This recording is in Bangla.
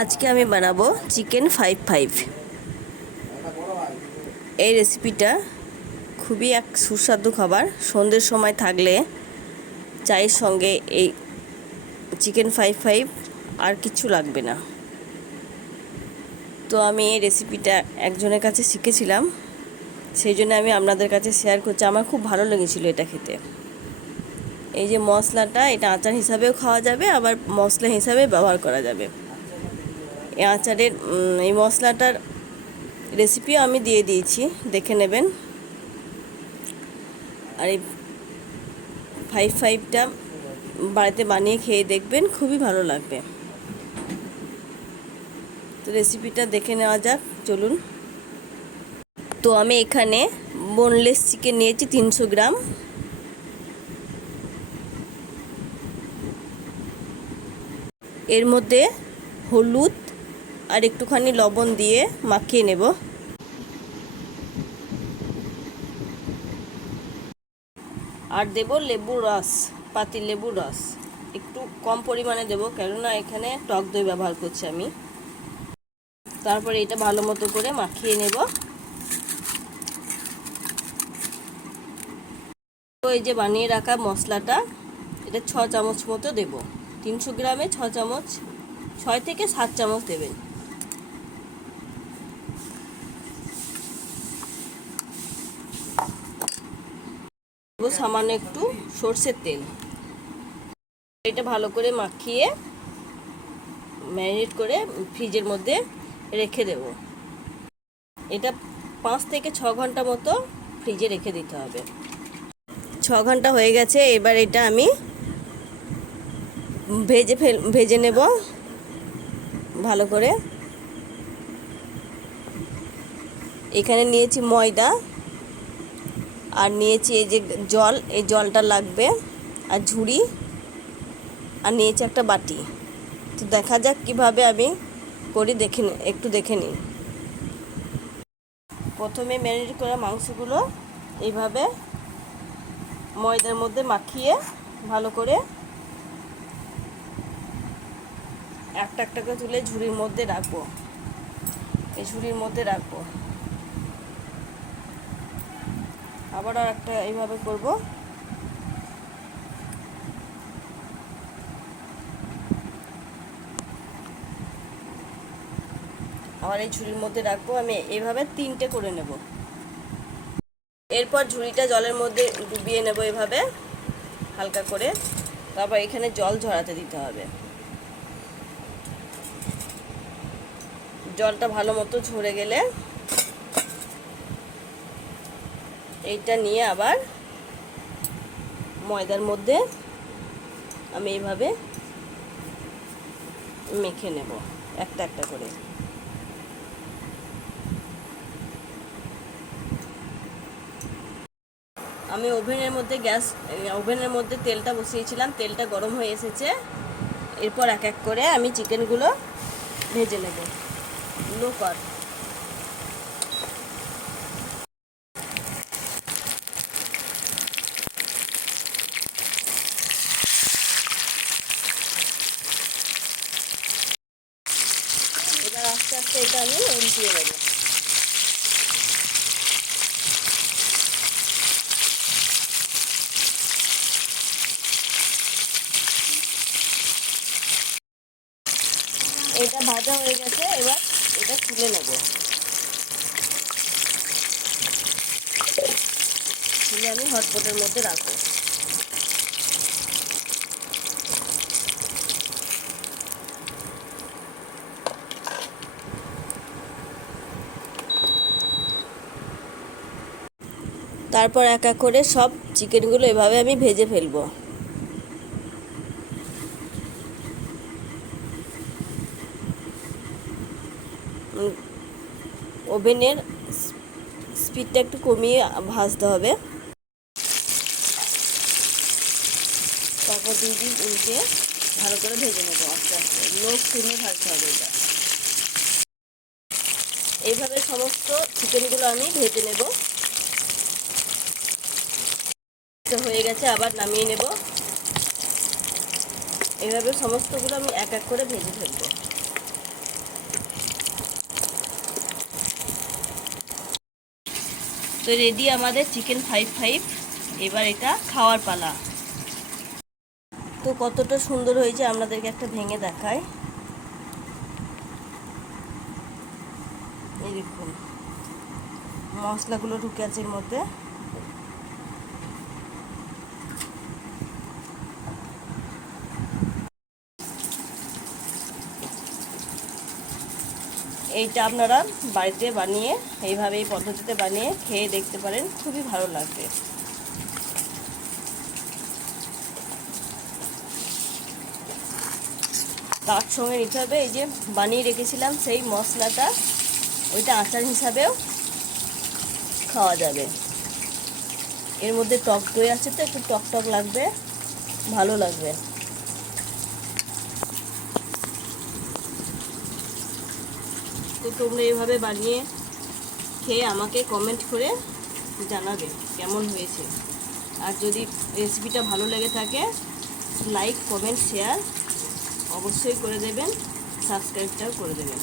আজকে আমি বানাবো চিকেন 5-5। এই রেসিপিটা খুবই এক সুস্বাদু খাবার। সন্ধ্যের সময় থাকলে চায়ের সঙ্গে এই চিকেন 5-5 আর কিছু লাগবে না। তো আমি এই রেসিপিটা একজনের কাছে শিখেছিলাম, সেই জন্য আমি আপনাদের কাছে শেয়ার করছি। আমার খুব ভালো লেগেছিলো এটা খেতে। এই যে মশলাটা, এটা আচার হিসাবেও খাওয়া যাবে, আবার মশলা হিসাবে ব্যবহার করা যাবে। এই আচারের এই মশলাটার রেসিপিও আমি দিয়ে দিয়েছি, দেখে নেবেন। আর এই 5-5টা বাড়িতে বানিয়ে খেয়ে দেখবেন, খুবই ভালো লাগবে। তো রেসিপিটা দেখে নেওয়া যাক, চলুন। তো আমি এখানে বোনলেস চিকেন নিয়েছি 300 গ্রাম। এর মধ্যে হলুদ আর একটুখানি লবণ দিয়ে মাখিয়ে নেব। আর দেব লেবুর রস, পাতি লেবুর রস একটু কম পরিমাণে দেব, কেননা এখানে টক দই ব্যবহার করছি আমি। তারপরে এটা ভালো মতো করে মাখিয়ে নেব। তো এই যে বানিয়ে রাখা মশলাটা, এটা 6 চামচ মতো দেব। 300 গ্রামে 6 চামচ, 6 থেকে 7 চামচ দেবেন। দেবো সামান্য একটু সর্ষের তেল। এটা ভালো করে মাখিয়ে ম্যারিনেট করে ফ্রিজের মধ্যে রেখে দেব। এটা 5 থেকে 6 ঘন্টা মতো ফ্রিজে রেখে দিতে হবে। 6 ঘন্টা হয়ে গেছে। এবার এটা আমি ভেজে নেব ভালো করে। এখানে নিয়েছি ময়দা, আর নিয়েছি এই যে জল, এই জলটা লাগবে, আর ঝুড়ি, আর নিয়েছি একটা বাটি। তো দেখা যাক কিভাবে আমি করি, একটু দেখে নিই। প্রথমে ম্যারিনেট করা মাংসগুলো এইভাবে ময়দার মধ্যে মাখিয়ে ভালো করে একটা একটা করে তুলে ঝুড়ির মধ্যে রাখবো। এই ঝুড়ির মধ্যে রাখবো। আবার আর একটা এইভাবে করব। আবার এই ঝুড়ির মধ্যে রাখবো। আমি এইভাবে 3টে করে নেব। এরপর ঝুড়িটা জলের মধ্যে ডুবিয়ে নেব এভাবে হালকা করে। তারপর এখানে জল ঝরাতে দিতে হবে। জলটা ভালো মতো ঝরে গেলে এইটা নিয়ে আবার ময়দার মধ্যে আমি এইভাবে মেখে নেব একটা একটা করে। আমি ওভেনের মধ্যে তেলটা বসিয়েছিলাম, তেলটা গরম হয়ে এসেছে। এরপর এক এক করে আমি চিকেনগুলো ভেজে নেব লো কর। এবার আস্তে আস্তে এটা আমি উল্টিয়ে নেব। এটা ভাজা হয়ে গেছে। এবার এটা তুলে নেব। তুলে আমি হটপটের মধ্যে রাখবো। তারপর এক এক করে সব চিকেনগুলো এভাবে আমি ভেজে ফেলবো। ওভেনের স্পিডটা একটু কমিয়ে ভাজতে হবে। তারপর 2 দিন উল্টে ভালো করে ভেজে নেবো আস্তে আস্তে। লো ফ্লেমে ভাজতে হবে এটা। এইভাবে সমস্ত চিকেনগুলো আমি ভেজে নেব। হয়ে গেছে, আবার নামিয়ে নেব। এইভাবে সমস্তগুলো আমি এক এক করে ভেজে ফেলবো। তো রেডি আমাদের চিকেন 5-5। এবার এটা খাওয়ার পালা। তো কতটা সুন্দর হয়েছে আপনাদেরকে একটা ভেঙে দেখায়। এই দেখুন মশলাগুলো ঢুকে আছে এর মধ্যে। এইটা আপনারা বাড়িতে বানিয়ে এইভাবে এই পদ্ধতিতে বানিয়ে খেয়ে দেখতে পারেন, খুবই ভালো লাগবে। তার সঙ্গে নিতে হবে এই যে বানিয়ে রেখেছিলাম সেই মশলাটা, ওইটা আচার হিসাবেও খাওয়া যাবে। এর মধ্যে টক দই আছে তো একটু টক টক লাগবে, ভালো লাগবে। তো তোমরা এইভাবে বানিয়ে খেয়ে আমাকে কমেন্ট করে জানাবে কেমন হয়েছে। আর যদি রেসিপিটা ভালো লেগে থাকে লাইক কমেন্ট শেয়ার অবশ্যই করে দেবেন, সাবস্ক্রাইবটাও করে দেবেন।